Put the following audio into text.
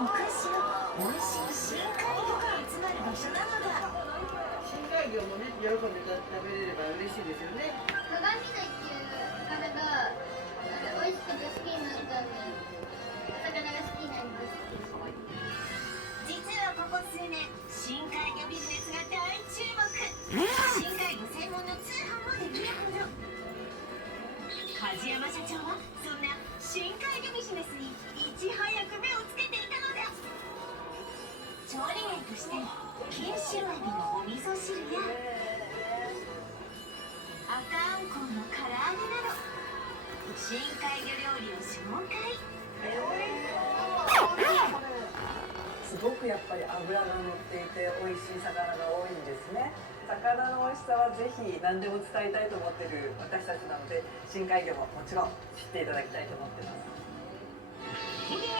屈指の美味しい深海魚が集まる場所なのだ。深海魚もね、喜んで食べれれば嬉しいですよね。鏡鯛っていう魚が美味しくて好きになったんで、魚が好きになりました。実はここ数年、深海魚ビジネスが大注目。深海魚専門の通販もできるほど。梶山社長はそんな深海魚ビジネスにいち早く目をつけていたのだ。調理園として金白エビのお味噌汁や赤あんこうの唐揚げなど深海魚料理を紹介。すごくやっぱり脂が乗っていて美味しい魚が多いんですね。魚の美味しさはぜひ何でも伝えたいと思っている私たちなので、深海魚ももちろん知っていただきたいと思っています。